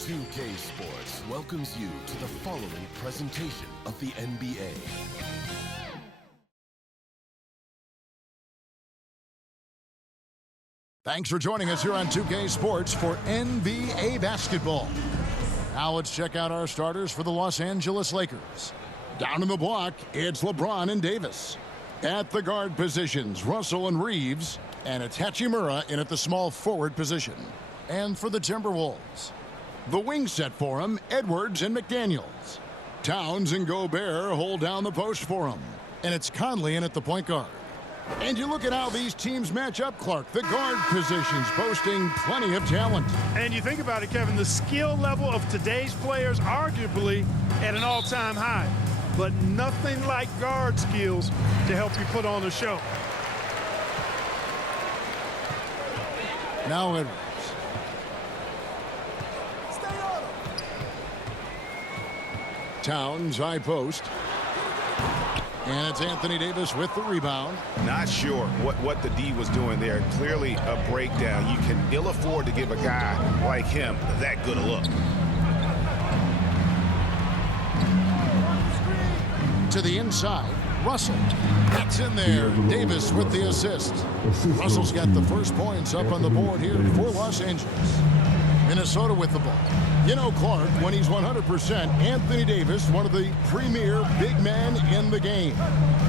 2K Sports welcomes you to the following presentation of the NBA. Thanks for joining us here on 2K Sports for NBA basketball. Now let's check out our starters for the Los Angeles Lakers. Down in the block, it's LeBron and Davis. At the guard positions, Russell and Reeves. And it's Hachimura in at the small forward position. And for the Timberwolves, the wing set for him, Edwards and McDaniels. Towns and Gobert hold down the post for him. And it's Conley in at the point guard. And you look at how these teams match up, Clark. The guard positions posting plenty of talent. And you think about it, Kevin, the skill level of today's players arguably at an all-time high. But nothing like guard skills to help you put on a show. Now Edwards. Towns, high post. And it's Anthony Davis with the rebound. Not sure what the D was doing there. Clearly a breakdown. You can ill afford to give a guy like him that good a look. To the inside, Russell. That's in there. Davis with the assist. Russell's got the first points up on the board here for Los Angeles. Minnesota with the ball. You know, Clark, when he's 100%, Anthony Davis, one of the premier big men in the game.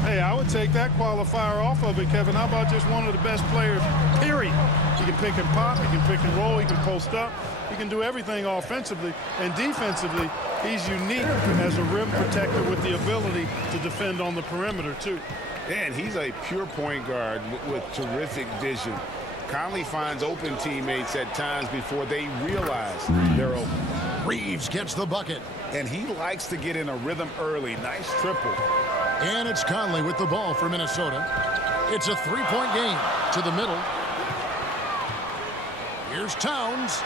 Hey, I would take that qualifier off of it, Kevin. How about just one of the best players, period? He can pick and pop, he can pick and roll, he can post up. He can do everything offensively, and defensively, he's unique as a rim protector with the ability to defend on the perimeter, too. And he's a pure point guard with terrific vision. Conley finds open teammates at times before they realize they're open. Reeves gets the bucket. And he likes to get in a rhythm early. Nice triple. And it's Conley with the ball for Minnesota. It's a three-point game to the middle. Here's Towns.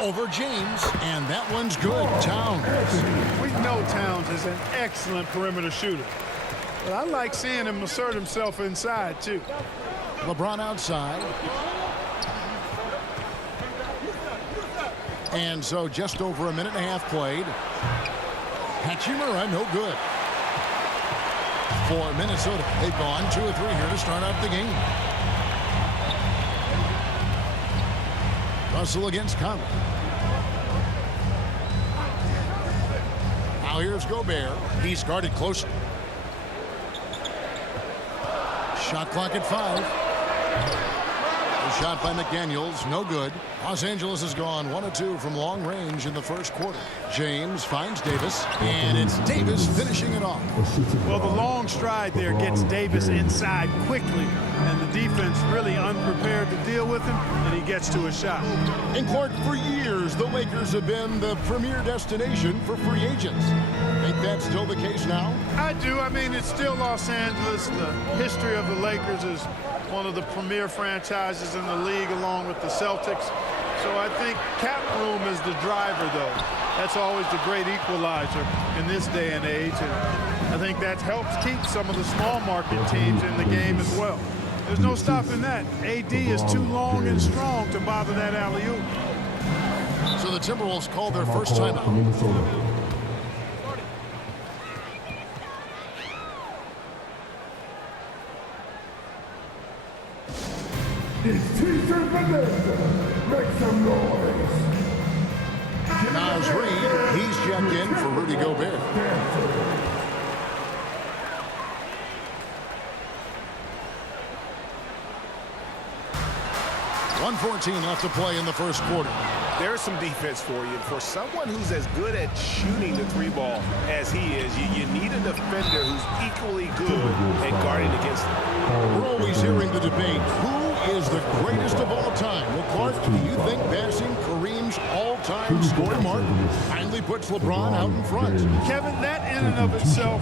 Over James, and that one's good. Towns. We know Towns is an excellent perimeter shooter. But I like seeing him assert himself inside, too. LeBron outside. And so just over a minute and a half played. Hachimura, no good. For Minnesota, they've gone 2 or 3 here to start out the game. Russell against Conley. Now here's Gobert. He's guarded closely. Shot clock at 5. The shot by McDaniels, no good. Los Angeles has gone 1 of 2 from long range in the first quarter. James finds Davis, and it's Davis finishing it off. Well, the long stride there gets Davis inside quickly, and the defense really unprepared to deal with him, and he gets to a shot. And Clark, for years, the Lakers have been the premier destination for free agents. Think that's still the case now? I do. I mean, it's still Los Angeles. The history of the Lakers is one of the premier franchises in the league, along with the Celtics. So I think cap room is the driver, though. That's always the great equalizer in this day and age. And I think that helps keep some of the small market teams in the game as well. There's no stopping that. AD is too long and strong to bother that alley-oop. So the Timberwolves call their first timeout. It's T-shirt make some noise. Now's Reed. He's checked in for Rudy Gobert. 1:14 left to play in the first quarter. There's some defense for you. For someone who's as good at shooting the 3-ball as he is, you need a defender who's equally good at guarding against him. We're always hearing the debate, who is the greatest of all time? Well, Clark, do you think passing Kareem's all-time score mark finally puts LeBron out in front? Kevin, that in and of itself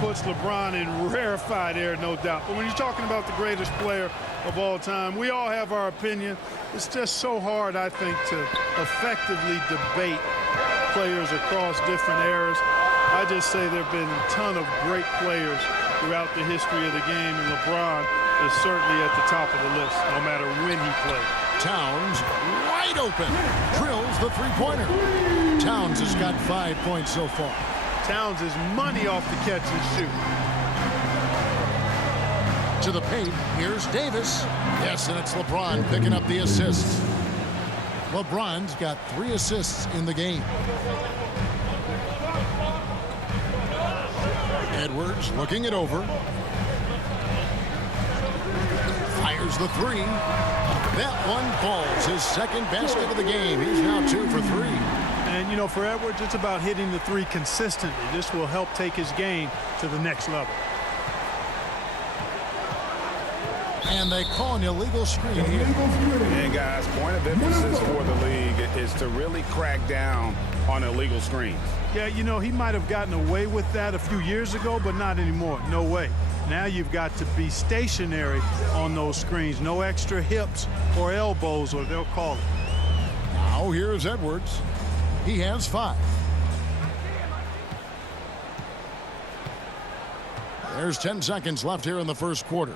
puts LeBron in rarefied air, no doubt. But when you're talking about the greatest player of all time, we all have our opinion. It's just so hard, I think, to effectively debate players across different eras. I just say there have been a ton of great players throughout the history of the game, and LeBron is certainly at the top of the list, no matter when he played. Towns, right wide open. Drills the three-pointer. Towns has got 5 points so far. Towns is money off the catch and shoot. To the paint, here's Davis. Yes, and it's LeBron picking up the assists. LeBron's got 3 assists in the game. Edwards looking it over. Fires the three. That one falls. His second basket of the game. He's now 2 for 3. And, you know, for Edwards, it's about hitting the three consistently. This will help take his game to the next level. And they call an illegal screen here. And, guys, point of emphasis for the league is to really crack down on illegal screens. Yeah, you know, he might have gotten away with that a few years ago, but not anymore. No way. Now you've got to be stationary on those screens. No extra hips or elbows, or they'll call it. Now here's Edwards. He has 5. There's 10 seconds left here in the first quarter.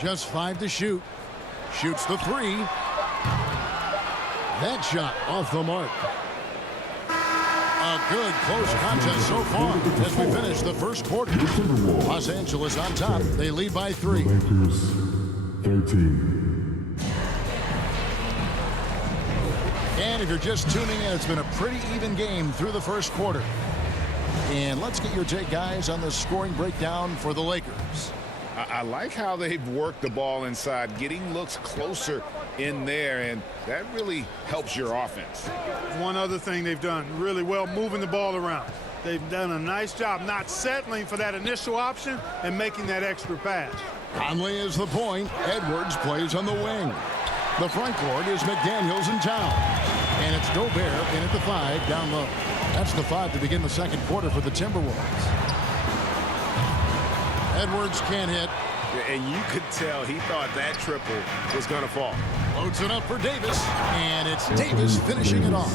Just 5 to shoot. Shoots the 3. That shot off the mark. A good close contest so far as we finish the first quarter. Los Angeles on top. They lead by 3. Lakers 13. And if you're just tuning in, it's been a pretty even game through the first quarter. And let's get your take, guys, on the scoring breakdown for the Lakers. I like how they've worked the ball inside, getting looks closer in there, and that really helps your offense. One other thing they've done really well, moving the ball around. They've done a nice job not settling for that initial option and making that extra pass. Conley is the point. Edwards plays on the wing. The front court is McDaniels in town. And it's Gobert in at the 5 down low. That's the 5 to begin the second quarter for the Timberwolves. Edwards can't hit. And you could tell he thought that triple was going to fall. Loads it up for Davis. And it's Davis finishing it off.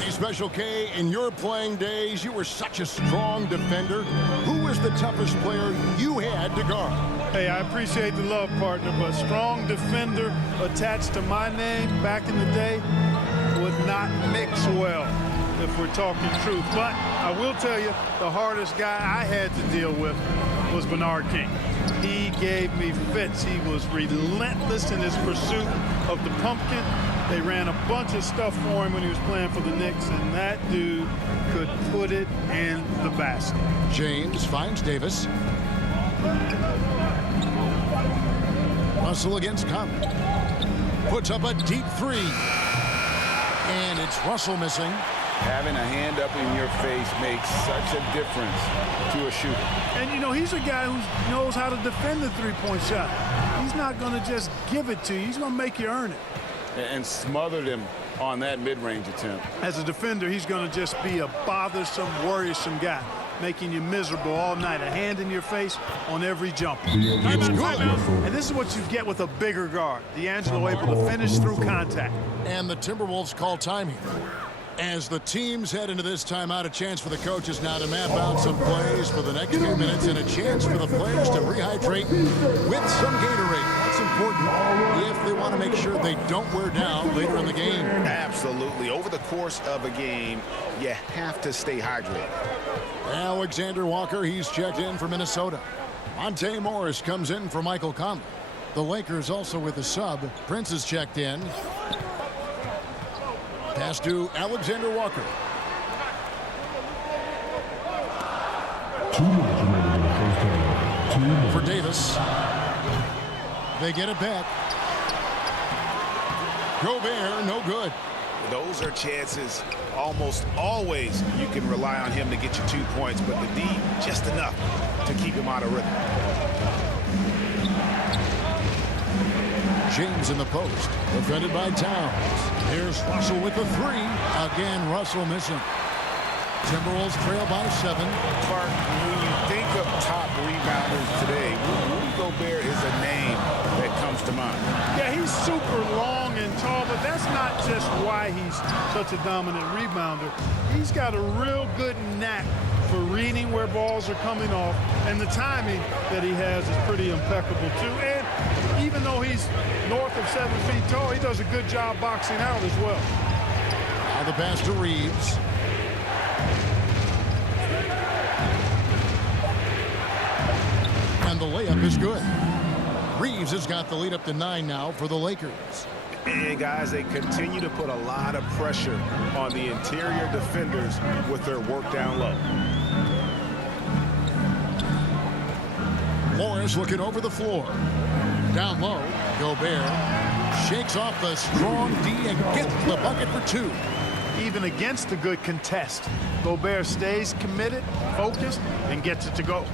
Hey, Special K, in your playing days, you were such a strong defender. Who was the toughest player you had to guard? Hey, I appreciate the love, partner, but strong defender attached to my name back in the day would not mix well, if we're talking truth. But I will tell you, the hardest guy I had to deal with was Bernard King. He gave me fits. He was relentless in his pursuit of the pumpkin. They ran a bunch of stuff for him when he was playing for the Knicks, and that dude could put it in the basket. James finds Davis. Russell against Conley. Puts up a deep 3. And it's Russell missing. Having a hand up in your face makes such a difference to a shooter. And, you know, he's a guy who knows how to defend the three-point shot. He's not going to just give it to you. He's going to make you earn it. And smothered him on that mid-range attempt. As a defender, he's going to just be a bothersome, worrisome guy, making you miserable all night. A hand in your face on every jumper. And this is what you get with a bigger guard. D'Angelo able to finish through contact. And the Timberwolves call time here. As the teams head into this timeout, a chance for the coaches now to map out some plays for the next few minutes and a chance for the players to rehydrate with some Gatorade. That's important if they want to make sure they don't wear down later in the game. Absolutely. Over the course of a game, you have to stay hydrated. Alexander Walker, he's checked in for Minnesota. Monte Morris comes in for Michael Conley. The Lakers also with a sub. Prince is checked in. Pass to Alexander Walker. For Davis. They get it back. Gobert, no good. Those are chances almost always you can rely on him to get you 2 points, but the D just enough to keep him out of rhythm. James in the post, defended by Towns. Here's Russell with the 3. Again, Russell missing. Timberwolves trail by 7. Clark, when you think of top rebounders today, Rudy Gobert is a name that comes to mind. Yeah, he's super long and tall, but that's not just why he's such a dominant rebounder. He's got a real good knack for reading where balls are coming off, and the timing that he has is pretty impeccable too. And even though he's north of 7 feet tall, he does a good job boxing out as well. Now the pass to Reeves. And the layup is good. Reeves has got the lead up to 9 now for the Lakers. And guys, they continue to put a lot of pressure on the interior defenders with their work down low. Morris looking over the floor. Down low, Gobert shakes off the strong D and gets the bucket for 2. Even against a good contest, Gobert stays committed, focused, and gets it to go.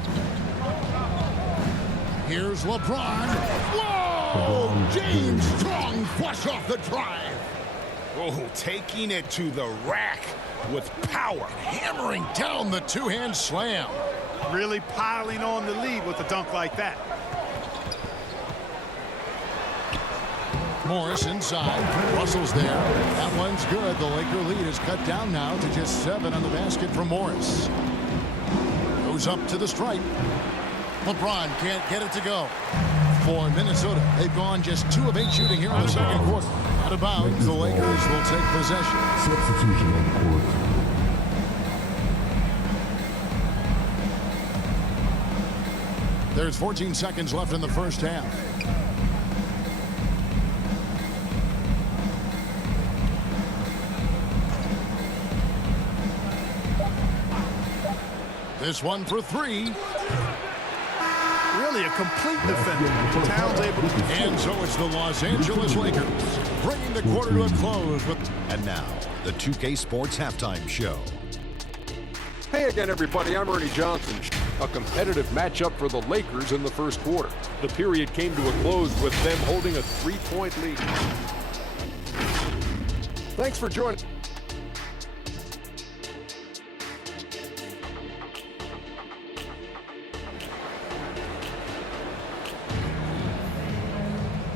Here's LeBron. Whoa! James Strong flush off the drive. Oh, taking it to the rack with power. Hammering down the two-hand slam. Really piling on the lead with a dunk like that. Morris inside. Russell's there. That one's good. The Laker lead is cut down now to just 7 on the basket for Morris. Goes up to the stripe. LeBron can't get it to go. For Minnesota, they've gone just 2 of 8 shooting here in the second quarter. Out of bounds, the Lakers will take possession. Substitution on the court. There's 14 seconds left in the first half. This one for 3. Really a complete defender. Towns able to... And so it's the Los Angeles Lakers bringing the quarter to a close with... And now, the 2K Sports Halftime Show. Hey again, everybody. I'm Ernie Johnson. A competitive matchup for the Lakers in the first quarter. The period came to a close with them holding a 3-point lead. Thanks for joining.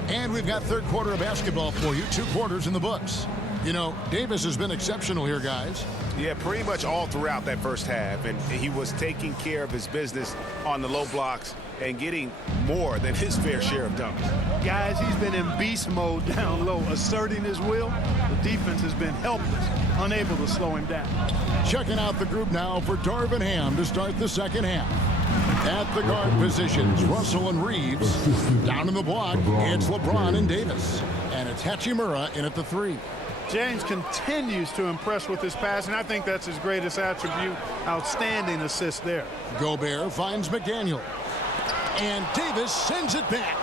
And we've got third quarter of basketball for you. 2 quarters in the books. You know, Davis has been exceptional here, guys. Yeah, pretty much all throughout that first half. And he was taking care of his business on the low blocks and getting more than his fair share of dunks. Guys, he's been in beast mode down low, asserting his will. The defense has been helpless, unable to slow him down. Checking out the group now for Darvin Ham to start the second half. At the guard positions, Russell and Reeves. Down in the block, it's LeBron and Davis. And it's Hachimura in at the 3. James continues to impress with his passing. I think that's his greatest attribute. Outstanding assist there. Gobert finds McDaniel. And Davis sends it back.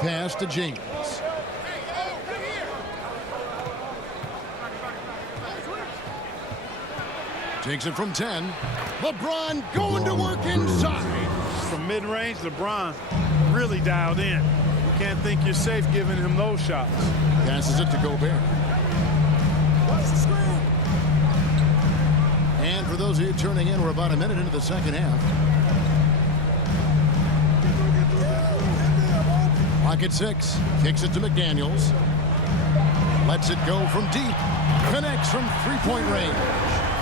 Pass to James. Takes it from 10. LeBron going to work inside. From mid-range, LeBron really dialed in. You can't think you're safe giving him those shots. Passes it to Gobert. And for those of you tuning in, we're about a minute into the second half. Clock at 6. Kicks it to McDaniels. Lets it go from deep. Connects from 3-point range.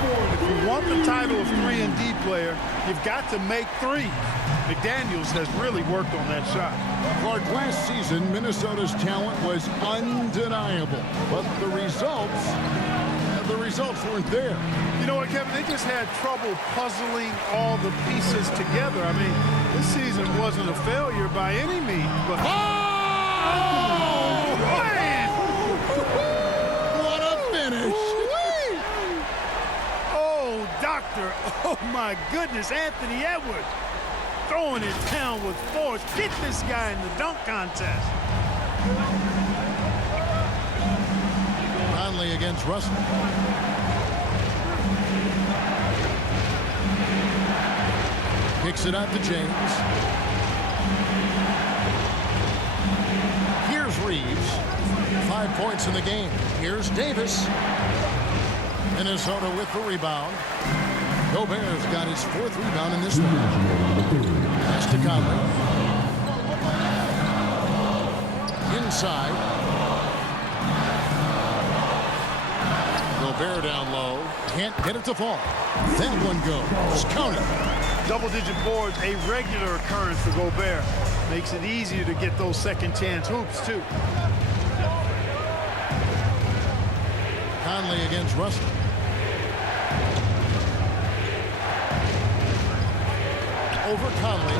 If you want the title of 3 and D player, you've got to make 3. McDaniels has really worked on that shot. Clark, last season, Minnesota's talent was undeniable, but the results weren't there. You know what, Kevin? They just had trouble puzzling all the pieces together. I mean, this season wasn't a failure by any means, but... Oh! Man! What a finish! Doctor, oh my goodness, Anthony Edwards throwing it down with force. Get this guy in the dunk contest. Conley against Russell. Kicks it out to James. Here's Reeves. 5 points in the game. Here's Davis. Minnesota with the rebound. Gobert's got his 4th rebound in this one. Pass to Conley. Inside. Gobert down low. Can't get it to fall. That one goes. Counted. Double-digit boards, a regular occurrence for Gobert. Makes it easier to get those second-chance hoops, too. Conley against Russell. Over Conley.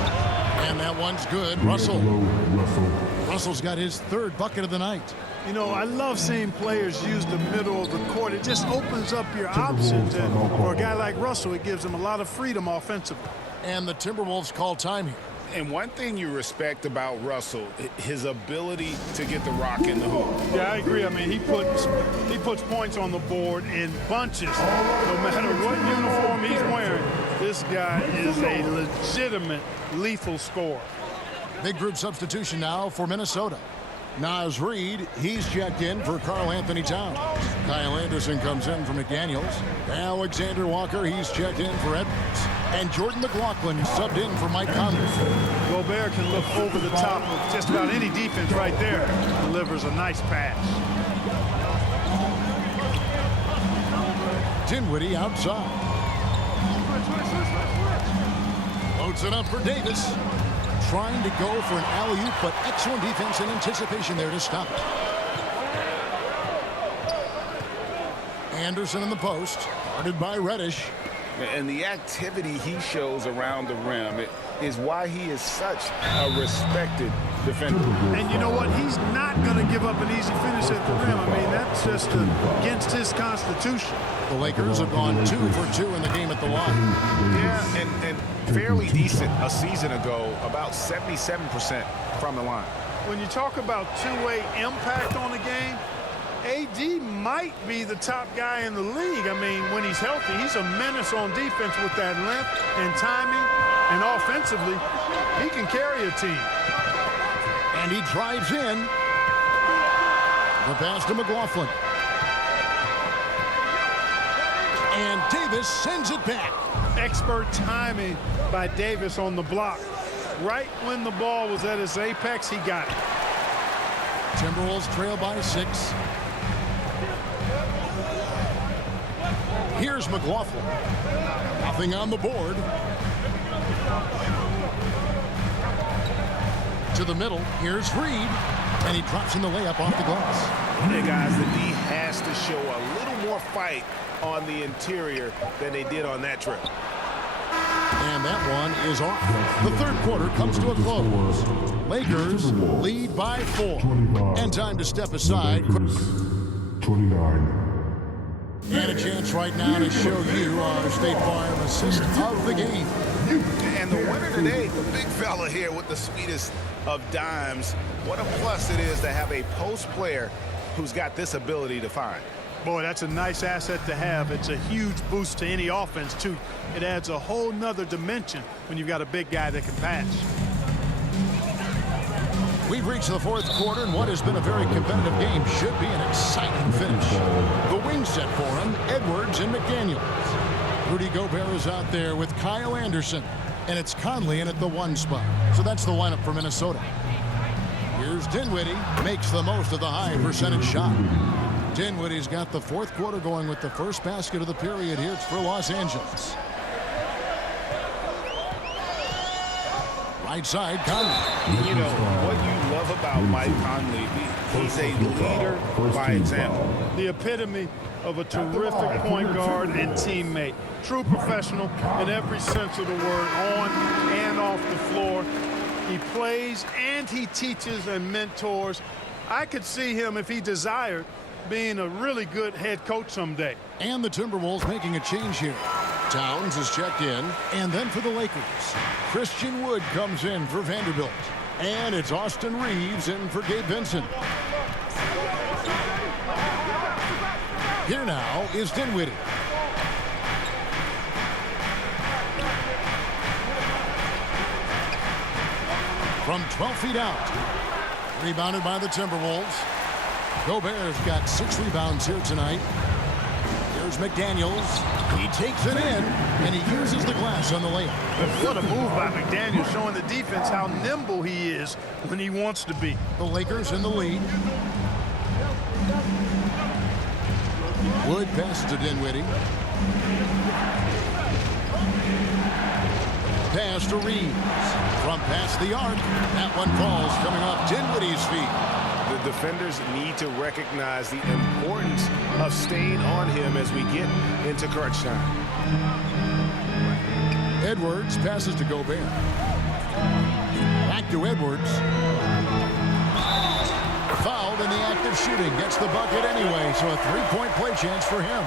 And that one's good. Russell's got his third bucket of the night. You know, I love seeing players use the middle of the court. It just opens up your options. And for a guy like Russell, it gives him a lot of freedom offensively. And the Timberwolves call time here. And one thing you respect about Russell, his ability to get the rock in the hoop. Yeah, I agree. I mean, he puts points on the board in bunches. No matter what uniform he's wearing, this guy is a legitimate lethal scorer. Big group substitution now for Minnesota. Naz Reid, he's checked in for Karl-Anthony Towns. Kyle Anderson comes in for McDaniels. Alexander Walker, he's checked in for Edwards. And Jordan McLaughlin subbed in for Mike Conley. Gobert can look over the top of just about any defense right there. Delivers a nice pass. Dinwiddie outside. Loads it up for Davis. Trying to go for an alley-oop, but excellent defense and anticipation there to stop it. Anderson in the post, guarded by Reddish. And the activity he shows around the rim is why he is such a respected defender. And you know what? He's not going to give up an easy finish at the rim. I mean, that's just against his constitution. The Lakers have gone 2 for 2 in the game at the line. Yeah, and fairly decent a season ago, about 77% from the line. When you talk about two-way impact on the game, AD might be the top guy in the league. I mean, when he's healthy, he's a menace on defense with that length and timing. And offensively, he can carry a team. And he drives in. The pass to McLaughlin. And Davis sends it back. Expert timing by Davis on the block. Right when the ball was at its apex, he got it. Timberwolves trail by 6. Here's McLaughlin. Nothing on the board. To the middle. Here's Reid. And he drops in the layup off the glass. Hey, guys, the D has to show a little more fight on the interior than they did on that trip. And that one is off. The third quarter comes to a close. Lakers lead by 4. And time to step aside. 29. And a chance right now to show you our State Farm assist of the game. And the winner today, the big fella here with the sweetest of dimes. What a plus it is to have a post player who's got this ability to find. Boy, that's a nice asset to have. It's a huge boost to any offense, too. It adds a whole nother dimension when you've got a big guy that can pass. We've reached the fourth quarter, and what has been a very competitive game should be an exciting finish. The wing set for him, Edwards and McDaniels. Rudy Gobert is out there with Kyle Anderson, and it's Conley in at the 1 spot. So that's the lineup for Minnesota. Here's Dinwiddie, makes the most of the high percentage shot. Dinwiddie's got the fourth quarter going with the first basket of the period here for Los Angeles. Right side, Conley. You know, what you love about Mike Conley, he's a leader by example. The epitome of a terrific point guard and teammate. True professional in every sense of the word, on and off the floor. He plays and he teaches and mentors. I could see him, if he desired, being a really good head coach someday. And the Timberwolves making a change here. Towns is checked in. And then for the Lakers, Christian Wood comes in for Vanderbilt. And it's Austin Reeves in for Gabe Vincent. Here now is Dinwiddie. From 12 feet out. Rebounded by the Timberwolves. Gobert's got 6 rebounds here tonight. Here's McDaniels. He takes it in, and he uses the glass on the layup. What a move by McDaniels, showing the defense how nimble he is when he wants to be. The Lakers in the lead. Wood passes to Dinwiddie. Pass to Reeves. From past the arc. That one falls coming off Dinwiddie's feet. The defenders need to recognize the importance of staying on him as we get into crunch time. Edwards passes to Gobert. Back to Edwards. Fouled in the act of shooting. Gets the bucket anyway, so a three-point play chance for him.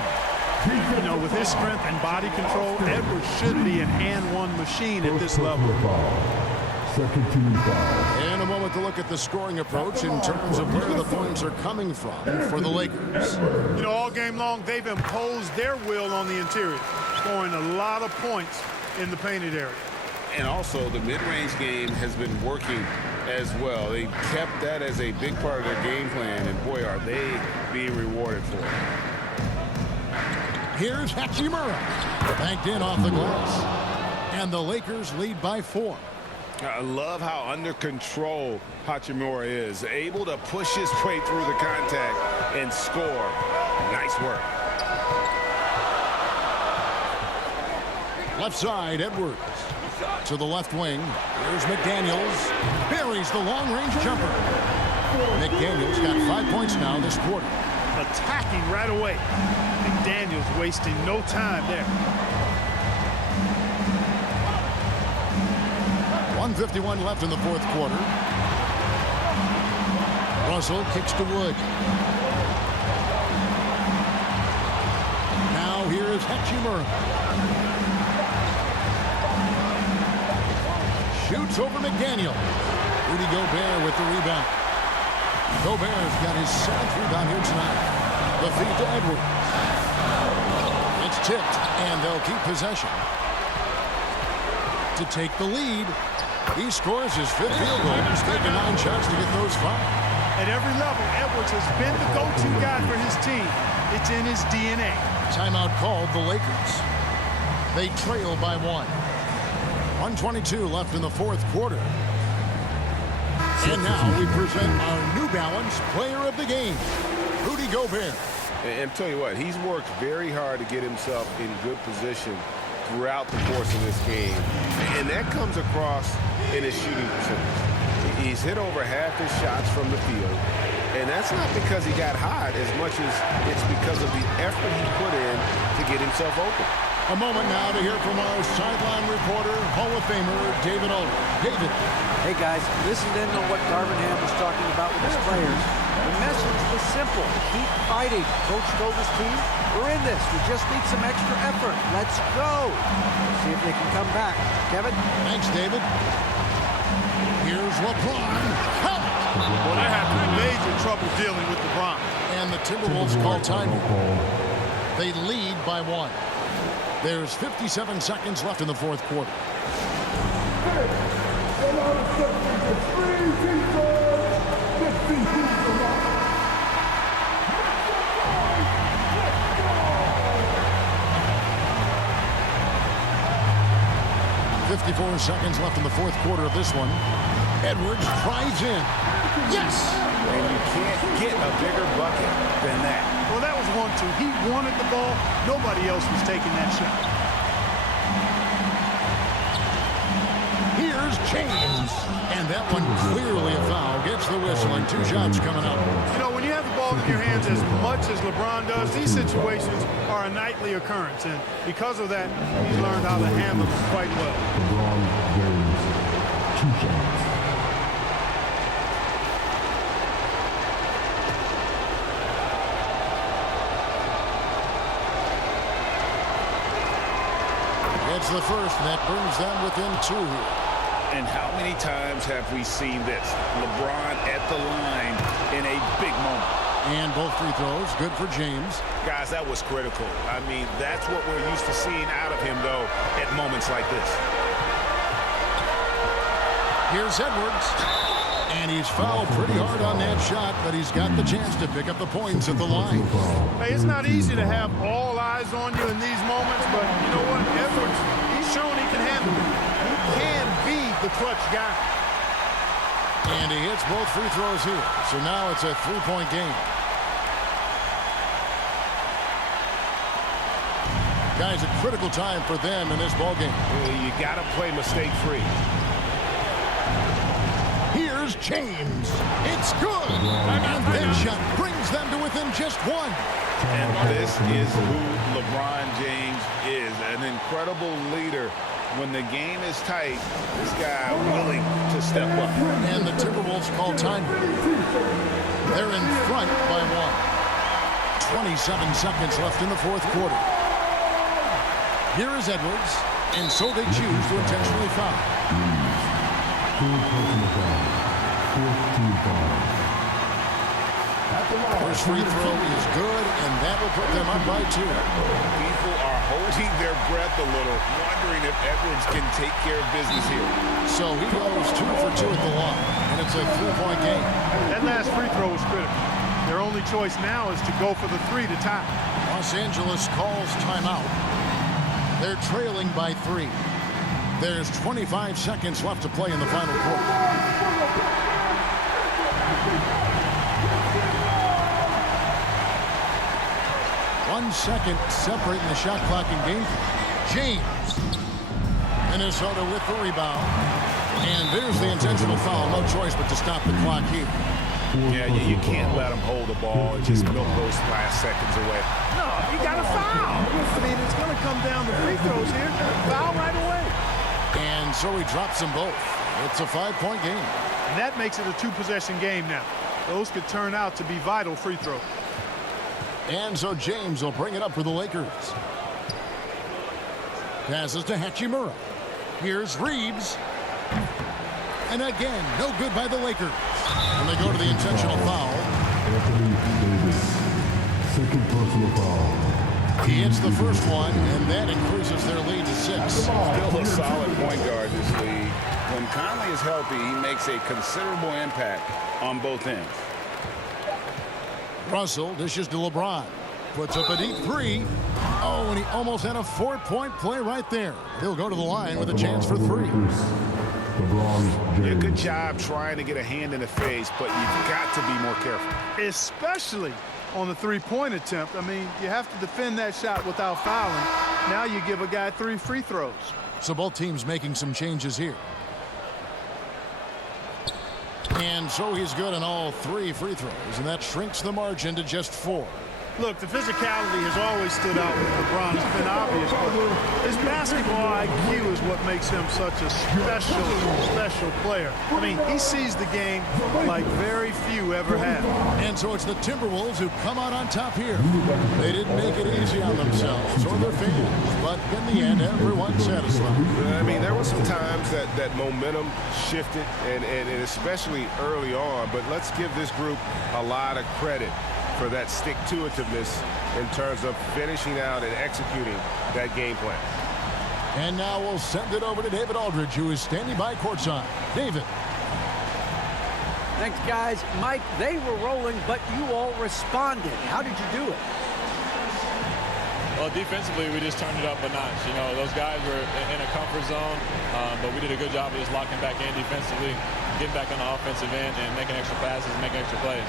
You know, with his strength and body control, Edwards should be an and-one machine at this level. Second team foul. And a moment to look at the scoring approach in terms of where the points are coming from for the Lakers. You know, all game long, they've imposed their will on the interior, scoring a lot of points in the painted area. And also, the mid-range game has been working as well. They kept that as a big part of their game plan, and boy, are they being rewarded for it. Here's Hachimura. Banked in off the glass. And the Lakers lead by 4. I love how under control Hachimura is. Able to push his way through the contact and score. Nice work. Left side, Edwards. To the left wing. Here's McDaniels. Buries the long-range jumper. McDaniels got 5 points now this quarter. Attacking right away. McDaniels wasting no time there. 1:51 left in the fourth quarter. Russell kicks to Wood. Now here is Hachimura. Shoots over McDaniel. Rudy Gobert with the rebound. Gobert's got his 7th rebound here tonight. The feed to Edwards. It's tipped, and they'll keep possession. To take the lead. He scores his 5th field goal. He's taken 9 shots to get those 5. At every level, Edwards has been the go-to guy for his team. It's in his DNA. Timeout called the Lakers. They trail by 1. 1:22 left in the fourth quarter. And now we present our New Balance player of the game, Rudy Gobert. And tell you what, he's worked very hard to get himself in good position throughout the course of this game. And that comes across in his shooting percentage. He's hit over half his shots from the field. And that's not because he got hot as much as it's because of the effort he put in to get himself open. A moment now to hear from our sideline reporter, Hall of Famer David Older. David. Hey guys, listen in on what Darvingham was talking about with his players. The message was simple. Keep fighting. Coach told his team, we're in this. We just need some extra effort. Let's go. See if they can come back. Kevin? Thanks, David. Here's LeBron. Well, they're having major trouble dealing with LeBron. And the Timberwolves call time. They lead by 1. There's 57 seconds left in the fourth quarter. 54 seconds left in the fourth quarter of this one. Edwards drives in. Yes! And you can't get a bigger bucket than that. Well, that was 1-2. He wanted the ball. Nobody else was taking that shot. Here's James. And that one clearly a foul. Gets the whistle and 2 shots coming up. You know, when you have the ball in your hands as much as LeBron does, these situations are a nightly occurrence. And because of that, he's learned how to handle them quite well. LeBron James, 2 shots. It's the first, and that brings them within 2 here. And how many times have we seen this? LeBron at the line in a big moment. And both free throws, good for James. Guys, that was critical. I mean, that's what we're used to seeing out of him, though, at moments like this. Here's Edwards. And he's fouled pretty hard on that shot, but he's got the chance to pick up the points at the line. Hey, it's not easy to have all eyes on you in these moments, but you know what? Edwards, he's shown he can handle it. He can be the clutch guy. And he hits both free throws here. So now it's a 3-point game. Guys, a critical time for them in this ballgame. You got to play mistake-free. Here's James. It's good. And that shot brings them to within just one. And this is who LeBron James is, an incredible leader. When the game is tight, this guy willing to step up. And the Timberwolves call time. They're in front by 1. 27 seconds left in the fourth quarter. Here is Edwards, and so they choose to intentionally foul. First free throw is good, and that will put them up by 2. People are holding their breath a little, wondering if Edwards can take care of business here. So he goes 2 for 2 at the line, and it's a 3-point game. That last free throw was critical. Their only choice now is to go for the 3 to tie. Los Angeles calls timeout. They're trailing by 3. There's 25 seconds left to play in the final quarter. One second separating the shot clock and game. James. Minnesota with the rebound. And there's the intentional foul. No choice but to stop the clock here. Yeah, you can't let him hold the ball and just milk those last seconds away. No, you got to foul. I mean, it's going to come down to free throws here. Foul right away. And so he drops them both. It's a 5-point game. And that makes it a 2-possession game now. Those could turn out to be vital free throws. And so James will bring it up for the Lakers. Passes to Hachimura. Here's Reeves. And again, no good by the Lakers. And they go to the intentional foul. Second personal foul. He hits the first one, and that increases their lead to 6. Still a solid point guard this league. When Conley is healthy, he makes a considerable impact on both ends. Russell dishes to LeBron. Puts up a deep 3. Oh, and he almost had a 4-point play right there. He'll go to the line with a chance for 3. Yeah, good job trying to get a hand in the face, but you've got to be more careful. Especially on the 3-point attempt. I mean, you have to defend that shot without fouling. Now you give a guy 3 free throws. So both teams making some changes here. And so he's good on all 3 free throws, and that shrinks the margin to just 4. Look, the physicality has always stood out with LeBron. It's been obvious, but his basketball IQ is what makes him such a special player. I mean, he sees the game like very few ever have. And so it's the Timberwolves who come out on top here. They didn't make it easy on themselves or their fans, but in the end, everyone's satisfied. I mean, there were some times that momentum shifted, and especially early on, but let's give this group a lot of credit for that stick-to-itiveness in terms of finishing out and executing that game plan. And now we'll send it over to David Aldridge, who is standing by courtside. David. Thanks, guys. Mike, they were rolling, but you all responded. How did you do it? Well, defensively, we just turned it up a notch. You know, those guys were in a comfort zone, but we did a good job of just locking back in defensively, getting back on the offensive end, and making extra passes, making extra plays.